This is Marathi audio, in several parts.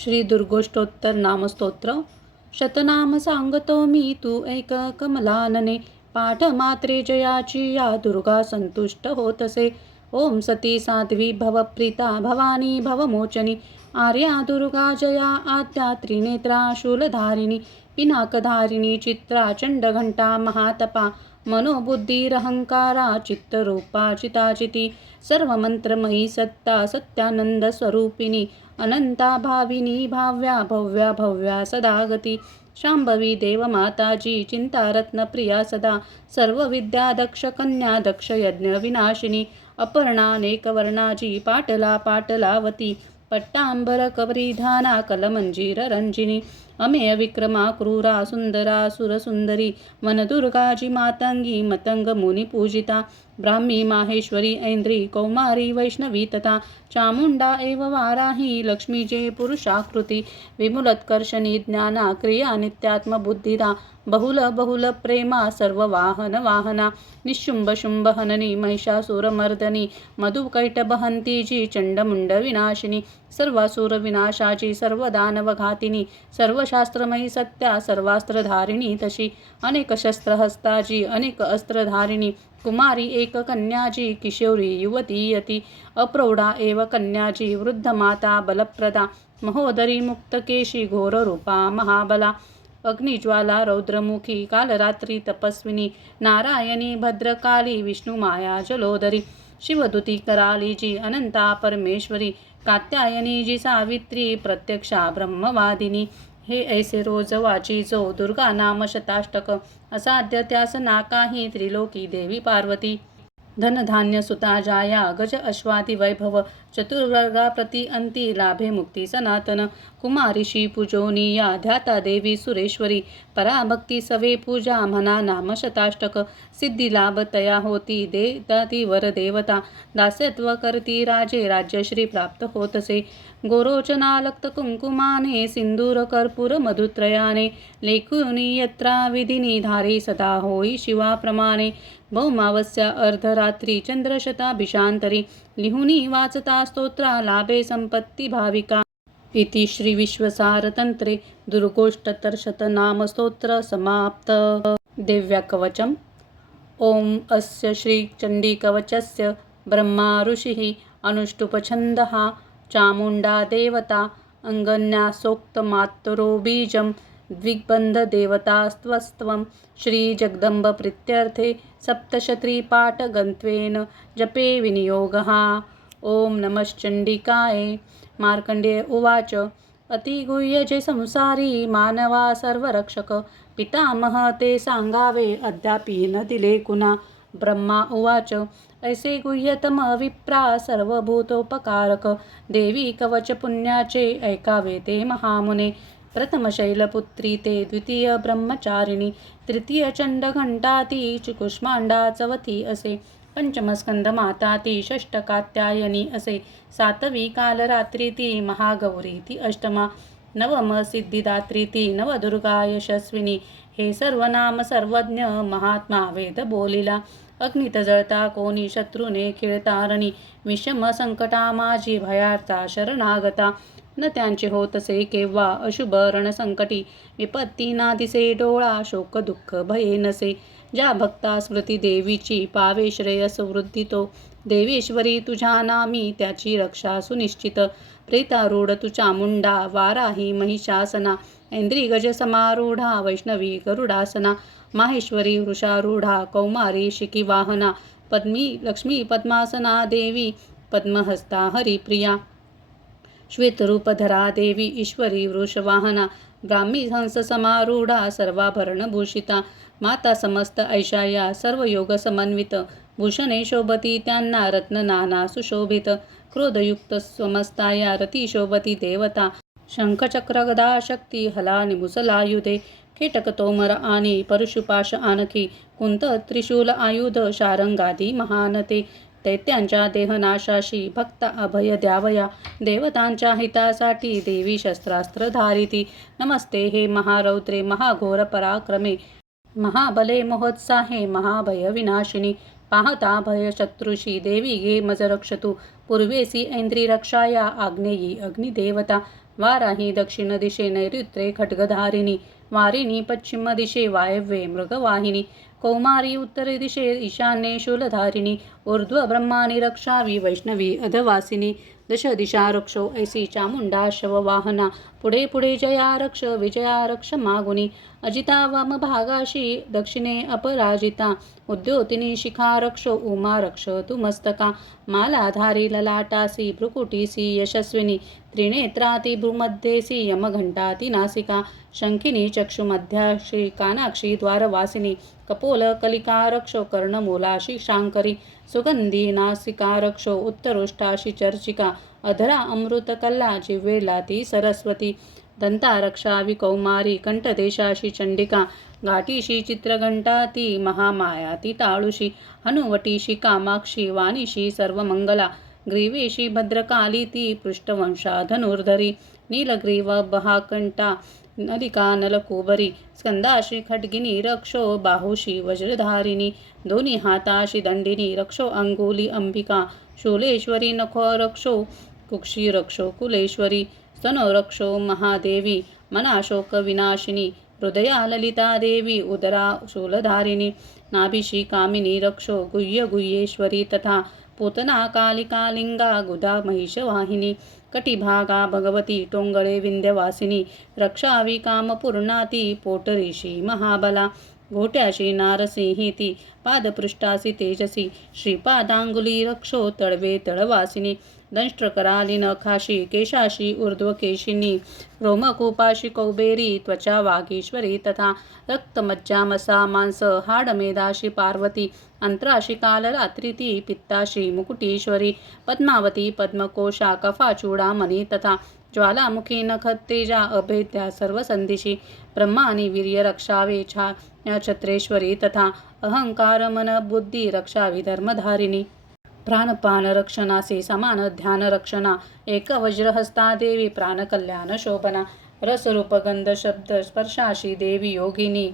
श्री दुर्गोष्टोत्तर नामस्तोत्र शतनाम सांगतो मी तू एक कमलानने पाठ मात्रे जयाची या दुर्गा संतुष्ट होतसे. ओम सती साध्वी भवप्रीता भवानी भवमोचनी आर्या दुर्गा जया आद्या त्रिनेत्रा शूलधारिणी पिनाकधारिणी चित्रा चंडघंटा महातपा मनोबुद्धिरहंकारा चित्तरूपा चिताचिती सर्वमंत्रमयी सत्ता सत्यानंद स्वरूपिणी अनंता भाविनी भाव्या भव्या भव्या सदागती शांभवी देवमाताजी चिंतारत्न प्रिया सदा सर्व विद्या दक्ष कन्या दक्ष यज्ञ विनाशिनी अपर्णानेकवर्णाजी पाटला पाटलावती पट्टांबर कवरीधाना कलमंजीर रंजिनी अमेय विक्रमा क्रूरा सुंदरा सुरसुंदरी वनदुर्गाजी मातंगी मतंग मुनी पूजिता ब्राह्मी माहेश्वरी ऐंद्री कौमारी वैष्णवी तथा चामुंडा एव वाराही लक्ष्मीजे पुरुषाकृती विमुलत्कर्षणी ज्ञाना क्रिया नित्यात्म बुद्धिदा बहुल बहुल प्रेमा सर्व वाहन वाहना निशुंभ शुंभ हननी महिषासुरमर्दनी मधुकैटभहंती जी चंडमुंड विनाशिनी सर्वासुर विनाशाची सर्व दानवघातिनी सर्व शास्त्रमयी सत्या सर्वास्त्रधारिणी तशी अनेक शस्त्रहस्ताजी अनेक अस्त्रधारिणी कुमारी एक कन्याजी किशोरी युवती यती अप्रौढा एव कन्याजी वृद्ध माता बलप्रदा महोदरी मुक्तकेशी घोररूपा महाबला अग्निज्वाला रौद्रमुखी कालरात्री तपस्विनी नारायणी भद्रकाली विष्णुमाया जलोदरी शिवदूती कराली जी अनंता परमेश्वरी कात्यायनी जी सावित्री प्रत्यक्षा ब्रह्मवादिनी हे ऐसे रोज वाची जो दुर्गा नाम शताष्टक असाध्य त्यास नाकाही त्रिलोकी देवी पार्वती धनधान्य सुता जाया गज अश्वादी वैभव चतुर्वर्गा प्रति अंती लाभे मुक्ती सनातन कुमारीशी पूजोनिया ध्याता देवी सुरेश्वरी पराभक्ती सवे पूजा म्हणा नाम शताष्टक सिद्धी लाभ तया होती देताती वर देवता दास्यत्व करती राजे राज्यश्री प्राप्त होतसे गोरोचना लक्त कुंकुमाने सिंदूर कर्पूर मधुत्रयाने लेखुनी यत्रा विधिनी धारी सदा होई शिवाप्रमाणे भौमावस्या अर्धरात्री चंद्रशताभिषांतरी लिहुनी वाचता स्तोत्रा लाभे संपत्ती भाविका इति श्री विश्वसारतंत्रे दुर्गोष्टतर्शतनाम स्तोत्र समाप्त. दिव्यकवचम् ओम अस्य श्री चंडीकवचस्य ब्रह्मा ऋषिः अनुष्टुपछन्दः चामुण्डा देवता अंगन्यासोक्तमातरो बीजं द्विग्बन्धदेवतास्त्वस्त्वं श्रीजगदम्बप्रीत्यर्थे सप्तशतीपाठगन्त्वेन जपे विनियोगः. ओम नमश्चंडिकाय. मार्कंडेय उवाच अतिगुह्य जे संसारी मानवा सर्वरक्षक पितामह ते सांगावे अद्यापि न दिले कुणा. ब्रह्मा उवाच ऐसे गुह्यतम विप्रा सर्वभूतोपकारक देवी कवच पुण्याचे ऐकावे ते महामुने. प्रथम शैलपुत्री ते द्वितीय ब्रह्मचारिणी तृतीय चंडघंटा ती कुष्मांडा चवथी असे पंचम स्कंद माता ती षष्ठ कात्यायनी असे सातवी कालरात्री ती महागौरी ती अष्टमा नवम सिद्धिदात्री ती नवदुर्गा यशस्विनी. हे सर्व नाम सर्वज्ञ महात्मा वेद बोलिला. अग्नीत जळता कोणी शत्रूने खिळतारणी विषम संकटा माझी भयार्था शरणागता न त्यांचे होतसे केव्हा अशुभ रणसंकटी विपत्ती ना दिसे डोळा शोक दुःख भये नसे. ज्या भक्ता स्मृती देवीची पावे श्रेयस वृद्धितो देवेश्वरी तुझ्या नामी त्याची रक्षा सुनिश्चित. प्रेतारूढ तु चामुंडा वाराही महिषासना ऐंद्री गज समारूढा वैष्णवी गरुडासना माहेश्वरी वृषारूढा कौमारी शिखिवाहना पद्मी लक्ष्मी पद्मासना देवी पद्महस्ता हरिप्रिया श्वेतरूपधरा देवी ईश्वरी वृषवाहना ब्राह्मी हंस समारूढा सर्वाभरणभूषिता माता समस्त ऐशाया सर्व योग समन्वित भूषणे शोभती त्यांना रत्न नाना सुशोभित क्रोधयुक्त स्वमस्ताया रती शोभती देवता शंखचक्र गदा शक्ती हला निमुसलायुधे कीटक तोमर आणि परशुपाश आणखी कुंत त्रिशूल आयुध शारंगादी महानते. दैत्यांच्या देहनाशाशी भक्त अभय द्यावया देवतांच्या हितासाठी देवी शस्त्रास्त्र धारिती. नमस्ते हे महारौद्रे महाघोर पराक्रमे महाबले महोत्साहे महाभय विनाशिनी पाहता भय शत्रुषी देवी घे मज रक्षतु पूर्वेसी ऐंद्री रक्षाया आग्नेयी अग्निदेवता वाराही दक्षिण दिशे नैऋत्ये खड्गधारिणी वारिणी पश्चिम दिशे वायव्ये मृगवाहिनी कौमारी उत्तरे दिशे ईशान्ये शूलधारिणी ऊर्ध्व ब्रह्माणि रक्षावी वैष्णवी अधवासिनी दश दिशा रक्षो ऐसी चामुंडा शववाहना पुढे पुढे जया रक्ष विजया रक्ष मागुनी अजिता वामभागाशी दक्षिणे अपराजिता उद्योतिनी शिखा रक्षो उमा रक्ष तु मस्तका मालाधारी ललाटासी भ्रुकुटीसी यशस्विनी त्रिनेत्राती भ्रूमध्येसी यमघंटाती नासिका शंखिनी चक्षुमध्याशी कानाक्षी द्वारवासिनी कपोल कलिका रक्षो कर्णमूलाशी शांकरी सुगंधी नासिका रक्षो उत्तरोष्टाशी चर्चिका अधरा अमृतकल्ला जिव्हेला ती सरस्वती दंतारक्षा विकौमारी कंठदेशाशी चंडिका घाटीशी चित्रघंटा ती महामाया ती ताळुशी हनुवटीशी कामाक्षी वाणीशी सर्वमंगला ग्रीवेशी भद्रकाली ती पृष्ठवंशा धनुर्धरी नीलग्रीव बहाकंठा नलिका नलकुबरी स्कंदाशी खड्गिनी रक्षो बाहुशी वज्रधारिणी दोन्ही हाताशी दंडिनी रक्षो अंगुली अंबिका शूलेश्वरी नखो रक्षो कुक्षी रक्षो कुलेश्वरी स्तनो रक्षो महादेवी मनाशोक विनाशिनी हृदया ललिता देवी उदरा शूलधारिणी नाभिशी कामिनी रक्षो गुह्य गुह्येश्वरी तथा पूतना कालिका लिंगा गुदा महिषवाहिनी कटिभागा भगवती टोंगळे विंध्यवासिनी रक्षावी कामपूर्णाती पोटरीशी महाबला घोट्याशी नारसिंही ती पादपृष्ठासी तेजसी श्रीपादांगुली रक्षो तळवे तळवासिनी दंष्ट्रकराली नखाशी केशाशी ऊर्ध्वकेशिनी रोमकूपाशी कौबेरी त्वचा वागीश्वरी तथा रक्तमज्जामसा मांस हाडमेधाशी पार्वती अंतराशी कालरात्री ती पित्ताशी मुकुटीश्वरी पद्मावती पद्मकोशा कफाचूडामणी तथा ज्वालामुखी नखत्तेजा अभेद्या सर्वसंदिशी ब्रह्मानी वीर्य रक्षावे छत्रेश्वरी तथा अहंकार मन बुद्धी रक्षावी धर्मधारिणी प्राणपान रक्षणासे समान ध्यान रक्षणा एक वज्रहस्ता देवी प्राणकल्याण शोभना रसरूप गंध शब्द स्पर्शाशी देवी योगिनी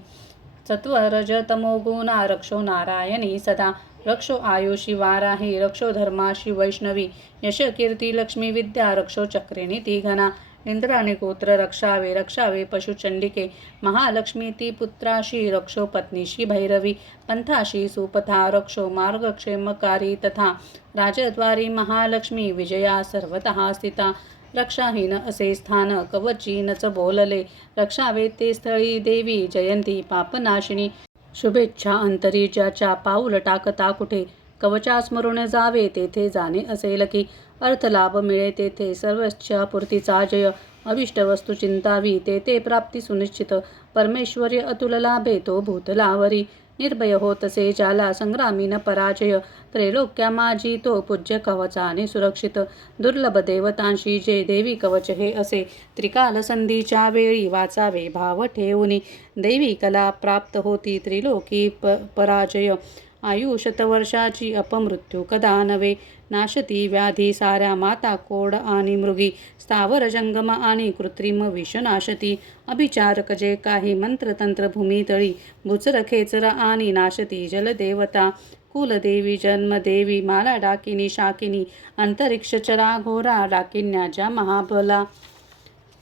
सत्वरज तमोगुणा रक्षो नारायणी सदा रक्षो आयुषी वाराही रक्षो धर्माशी वैष्णवी यश कीर्ती लक्ष्मी विद्या रक्षो चक्रिणी ती घना इंद्राणी गोत्र रक्षावे पशुचंडिके महालक्ष्मी ती पुत्राशी रक्षो पत्नीशी भैरवी पंथाशी सुपथा रक्षो मार्गक्षेमकारी तथा राजद्वारी महालक्ष्मी विजया सर्वतः स्थिता रक्षाहीन असे स्थान कवचीनच बोलले रक्षावे ते स्थळी देवी जयंती पापनाशिनी शुभेच्छा अंतरी ज्याच्या पाऊल टाकता कुठे कवचा स्मरून जावे तेथे जाणे असेल की अर्थलाभ मिळे तेथे सर्वच्या पूर्तीचा जय अभिष्ट वस्तू चिंतावी तेथे प्राप्ती सुनिश्चित परमेश्वरी अतुल लाभे तो भूतलावरी निर्भय होतसे ज्याला संग्रामीन पराजय त्रैलोक्या माझी तो पूज्य कवचाने सुरक्षित दुर्लभ देवतांशी जे देवी कवच हे असे त्रिकाल संधीच्या वेळी वाचावे भाव ठेवून देवी कला प्राप्त होती त्रिलोकी पराजय आयु शतवर्षाची अपमृत्यू कदा नवे नाशती व्याधी साऱ्या माता कोड आणि मृगी स्थावर जंगम आणि कृत्रिम विषनाशती अभिचारक जे काही मंत्रतंत्र भूमितळी भुचर खेचर आणि नाशती जलदेवता कुलदेवी जन्मदेवी माला डाकिनी शाकिनी अंतरिक्ष चरा घोरा डाकिन्या ज्या महाबला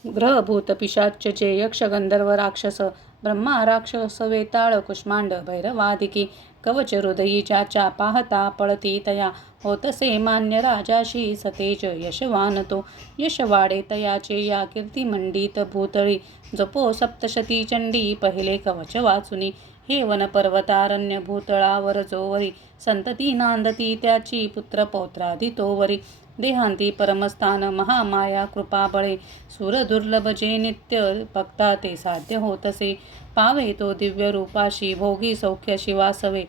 ग्रहभूत पिशाच्चे यक्ष गंधर्व राक्षस ब्रह्मा राक्षस वेताळ कुष्मांड भैरवादिकी कवच हृदयी ज्याच्या पाहता पळती तया होतसे मान्य राजाशी सतेज यशवान तो यश वाडे तयाचे या कीर्तिमंडित भूतळी जपो सप्तशती चंडी पहिले कवच वाचुनी हे वन पर्वतारण्य भूतळावर जोवरी संतती नांदती त्याची पुत्र पौत्रादी तोवरी देहांती परमस्थान महामाया कृपाबळे सुर दुर्लभ जे नित्य भक्ता ते साध्य होतसे पावे तो दिव्य रूपाशी भोगी सौख्य शिवासवे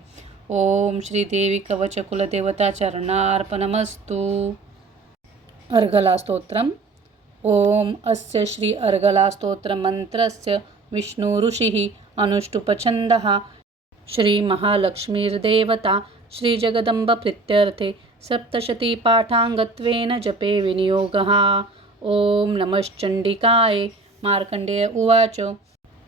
ओम श्री देवी कवच कुलदेवता चरणार्पणमस्तु अर्गला स्तोत्रम ओम अस्य श्री अर्गला स्तोत्र मंत्रस्य विष्णु ऋषिः अनुष्टुपछन्दः श्री महालक्ष्मीर्देवता श्री जगदम्ब प्रीत्यर्थे सप्तशती पाठांगत्वेन जपे विनियोगः ओम नमश्चंडिकाय मार्कंडेय उवाच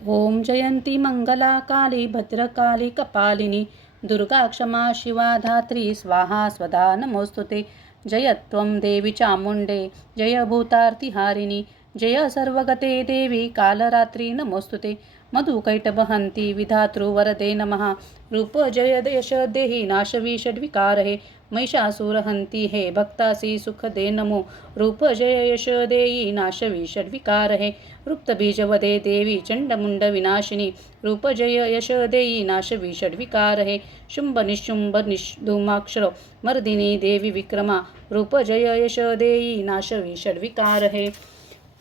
ओम जयंती मंगला काली भद्रकाली कपालिनी दुर्गा क्षमा शिवा धात्री स्वाहा स्वधा नमोस्तुते जयत्वं देवी चामुंडे जय भूतार्तिहारिणी जय सर्वगते देवी कालरात्री नमोस्तुते मधुकैटभहन्ति विधातृवरदे नमः रूप जय यश देहि नाशवी षड्विकारहे महिषासुरहन्ति हे भक्तासी सुख दे नमो रूप जय यश देयी नाशवी षड्विकारहे रुक्तबीजवदे देवी चण्डमुण्ड विनाशिनी रूप जय यश देयी नाशवी षड्विकारहे शुम्भ निशुम्भ धूमाक्षर मर्दिनी देवी विक्रमा रूप जय यश देयी नाशवी षड्विकारहे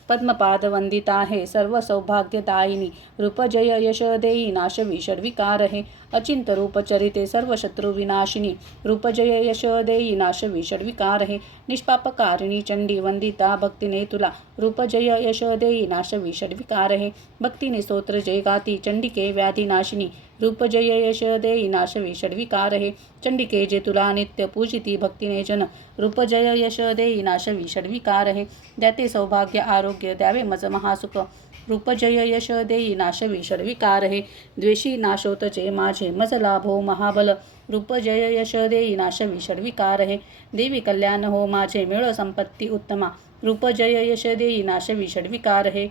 पद्मपाद वंदिता है सर्व सौभाग्यदायिनी रूप जय यश देयी नाशवी षड्विकारहे अचिंत रूप चरिते सर्व शत्रु विनाशिनी रूप जय यश देयी नाशवी षड्विकारहे निष्पापकारिणी चंडी वंदिता भक्तीने तुला रूप जय यश देयी नाशवी षड्विकारहे भक्तीने स्तोत्र जय गाती चंडिके व्याधी नाशिनी रूप जय यश देयी नाशवी षड्विकारहे चंडिके जे तुला नित्य पूजिती भक्तीने जन रूप जय यश देयी नाशवी षड्विकारहे द्याते सौभाग्य आरोग्य द्यावे मज महासुख रूप जय यश देयी नाशवी षड्विकारहे द्वेषी नाशोतचे माझे मज लाभो महाबल रूप जय यश देयी नाशवी षड्विकारहे देवी कल्याण हो माझे मिळ संपत्ती उत्तमा रूप जय यश देयी नाशवी षड्विकारहे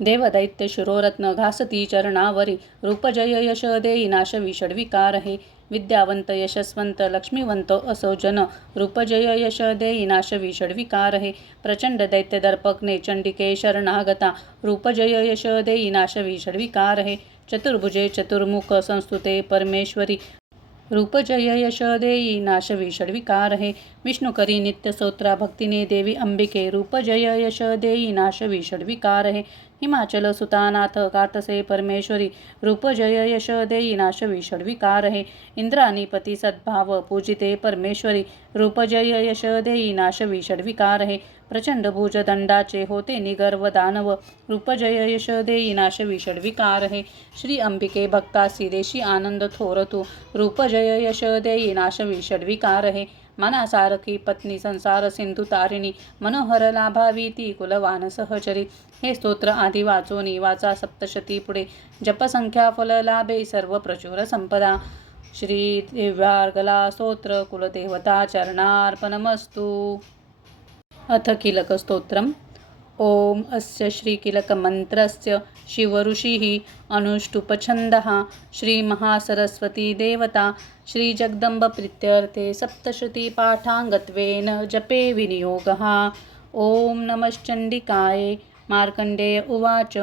देवदैत्य शिरोरत्न घासती चरणावरी रूप जय यश देयी नाशवी षड्विकारहे विद्यावंत यशस्वंत लक्ष्मीवंत असो जन रूप जय यश देयी नाशवी षड्विकारहे प्रचंड दैत्य दर्पकने चंडिके शरणागता रूप जय यश देयी नाशवी षड्विकारहे चतुर्भुजे चतुर्मुख संस्तुते परमेश्वरी रूप जय यश देयी नाशवी षड्विकारहे विष्णुकरी नित्य स्तोत्रा भक्तीने देवी अंबिके रूप जय यश देयी नाशवी षड्विकारहे हिमाचल सुतानाथ कातसे परमेश्वरी रूप जय यश देयी नाशवी षड्विकारहे इंद्रानीपती सद्भाव पूजिते परमेश्वरी रूप जय यश देयी नाशवी षड्विकारहे प्रचंड भुज दंडाचे होते निगर्व दानव रूप जय यश देयी नाशवी षड्विकारहे श्री अंबिके भक्तासी देशी आनंद थोरतु रूप जय यश देयी नाशवी षड्विकारहे मनासारखी पत्नी संसार सिंधू तारिणी मनोहर लाभावी ती कुलवान सहचरी हे स्तोत्र आधी वाचोनी वाचा सप्तशती पुढे जपसंख्या फल लाभे सर्व प्रचुर संपदा श्री दिव्यार्गला स्तोत्र कुलदेवता चरणार्पणमस्तु अथ कीलक स्तोत्रम् ओम अस्य श्रीकीलकमन्त्रस्य शिवऋषिः अनुष्टुपछन्दः श्रीमहासरस्वती देवता श्रीजगदम्बप्रीत्यर्थे सप्तशतीपाठाङ्गत्वेन जपे विनियोगः। ॐ नमश्चण्डिकाय मार्कण्डेय उवाच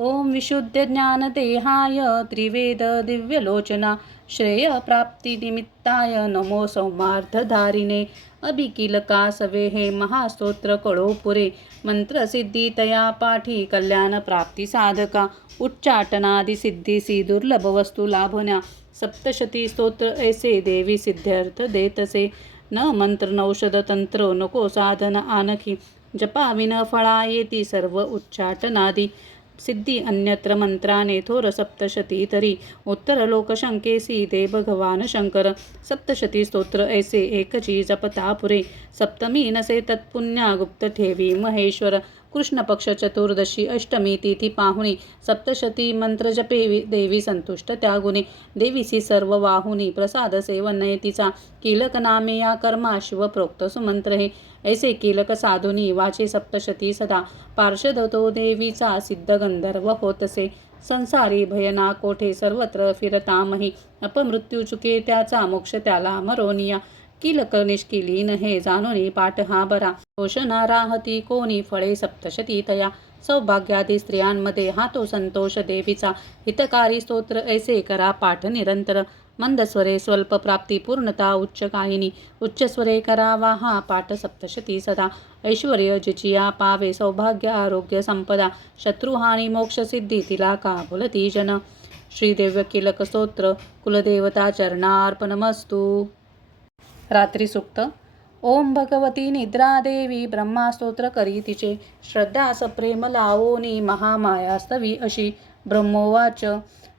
ॐ विशुद्धज्ञानदेहाय त्रिवेददिव्यलोचना श्रेयप्राप्तिनिमित्ताय नमो सौमार्धधारिणे अभिकीलकासवे हे महास्तोत्र कळो पुरे मंत्रसिद्धितया पाठी कल्याणप्राप्तिसाधका उच्चाटनादिसिद्धीसी दुर्लभ वस्तू लाभण्या सप्तशती स्तोत्र ऐसे देवी सिद्ध्यर्थ देतसे न मंत्र नौषध तंत्र नको साधन आणखी जपाविन फळा येती सर्व उच्चाटनादी सिद्धी अन्यत्र मंत्राने थोर सप्तशती तरी उत्तर लोकशंकेसी ते भगवान शंकर सप्तशती स्तोत्र ऐसे एकची जपता पुरे सप्तमी नसे तत्पुण्या गुप्त ठेवी महेश्वर कृष्ण पक्ष चतुर्दशी अष्टमी तिथी पाहुणी सप्तशती मंत्र जपे देवी संतुष्ट त्यागुणी देवीसी सर्व वाहुनी प्रसाद सेवन नयतीचा कीलक नामे या कर्मा शिव प्रोक्त सुमंत्र हे ऐसे कीलक साधुनी वाचे सप्तशती सदा पार्षद तो देवीचा सिद्ध गंधर्व होतसे संसारी भयना कोठे सर्वत्र फिरतामही अपमृत्यू चुके त्याचा मोक्ष त्याला मरोनिया कीलक निष्किलीन हे जाणोनी पाठ हा बरा घोषणा राहती कोणी फळे सप्तशती तया सौभाग्यादी स्त्रियांमध्ये हा तो संतोष देवीचा हितकारी स्तोत्र ऐसे करा पाठ निरंतर मंदस्वरे स्वल्प प्राप्ती पूर्णता उच्च काहिनी उच्चस्वरे करावा हा पाठ सप्तशती सदा ऐश्वर्य जिचिया पावे सौभाग्य आरोग्य संपदा शत्रुहानी मोक्ष सिद्धी तिला का बोलती जन श्रीदेव्य कीलक स्तोत्र कुलदेवता चरणार्पणमस्तु। रात्री सुक्त ओम भगवती निद्रादेवी ब्रह्मास्तोत्र करी तिचे श्रद्धा सप्रेम लावोनी महामायास्तवी अशी ब्रह्मोवाच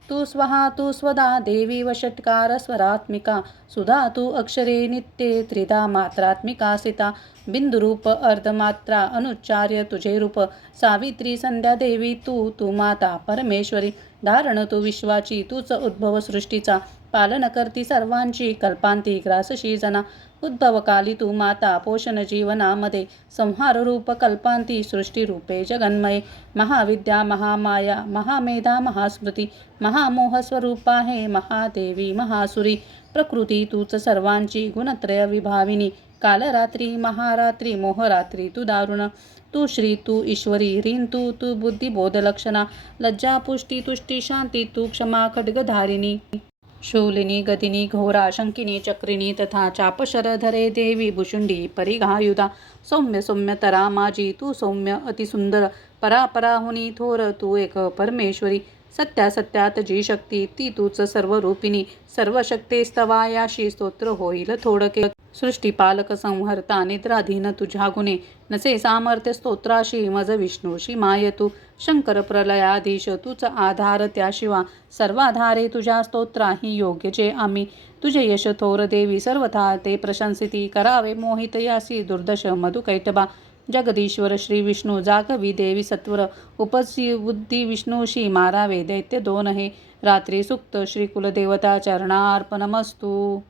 तू स्वहा तू स्वदा देवी वषट्कार स्वरात्मिका सुधा तू अक्षरे नित्ये त्रिधा मात्रात्मिका सिता बिंदुरूप अर्धमात्रा अनुच्चार्य तुझे रूप. सावित्री संध्या देवी तू माता परमेश्वरी. धारण तू विश्वाची तूच उद्भव सृष्टीचा. पालन करती सर्वांची कल्पांती ग्रासशी जना. उद्भवकाली तू माता पोषण जीवनामध्ये. संहार रूप कल्पांती सृष्टीरूपे जगन्मये. महाविद्या महामाया महामेधा महास्मृती. महामोह स्वरूपा आहे महादेवी महासुरी. प्रकृती तूच सर्वांची गुणत्रय विभाविनी. कालरात्री महारात्री मोहरात्री तू दारुण. तू श्री तू ईश्वरी रीन तू बुद्धी बोधलक्षणा. लज्जा पुष्टी तुष्टी शांती तू क्षमा खड्गधारिणी. शूलिनी गदिनी घोरा शंकिनी चक्रिणी तथा चापशरधरे देवी भुषुंडी परिघायुधा. सौम्य सौम्यतरा माझी तू सौम्य अतिसुंदर. परापराहुनी थोर तू एक परमेश्वरी. सत्यात जी शक्ती ती तूच सर्वरूपिणी. सर्व शक्तेस्तवायाशी स्तोत्र होईल थोडके. सृष्टीपालक संहर्ता निद्राधीन तुझ्या गुणे. नसे सामर्थ्य स्तोत्राशी मज विष्णूशी माय तू. शंकर प्रलयाधीश तूच आधार त्याशिवा. सर्वाधारे तुझ्या स्तोत्राही योग्य जे आम्ही. तुझे यश थोर देवी सर्वथा ते प्रशंसिती. करावे मोहित यासी दुर्दश मधुकैटबा. जगदीश्वर श्री विष्णू जागवी देवी सत्वर. उपसी बुद्धी विष्णूशी मारावे दैत्य दोन हे. रात्री सुक्त श्री कुलदेवता चरणार्पणमस्तू.